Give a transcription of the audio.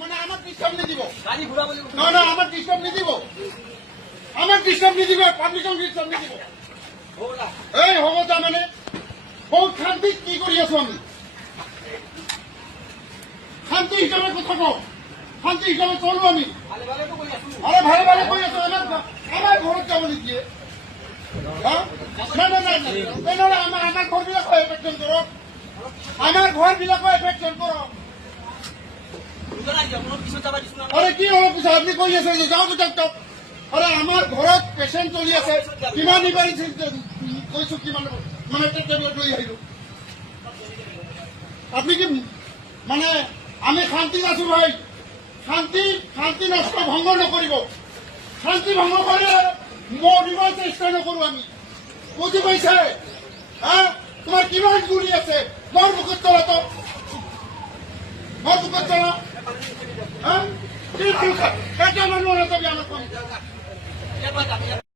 মানে আমাক ডিস্টাৰ্ব নিদিব গাড়ী ঘূৰা বুলি নহয় নহয় আমাক ডিস্টাৰ্ব নিদিব পাব্লিকক ডিস্টাৰ্ব নিদিব এই হ'ব তাৰমানে বহুত শান্তিত কি কৰি আছো আমি শান্তি হিচাপে কথা কওঁ শান্তি হিচাপে চলো আমি ভালে ভালেতো কৰি আছো আৰে ভালে ভালে কৈ আছো আমাৰ ঘৰত যাব নিদিয়ে আমাৰ ঘৰবিলাকো এফেকশ্যন কৰক আমাৰ ঘৰবিলাকো এফেকশ্যন কৰক পিছত যাবা দিছো আরে কি হব পিছত আপনি কৈ আছে যে যাওক যাওক আরে আমার ঘৰত পেশেন্ট চলি আছে কিমান নিবাৰী কৈছো কিমান মানে টেবলেট লৈ আহিলো আপনি কি মানে আমি শান্তিত আছো ভাই শান্তি নষ্ট ভংগ নকৰিব শান্তি ভংগ কৰিলে মৰিব চেষ্টা নকৰো আমি বুজি পাইছে তোমাৰ কিমান গুৰি আছে মোৰ মুখত তলাতো মোৰ মুখত তলা কি মানুহ নাযাবি আমাৰ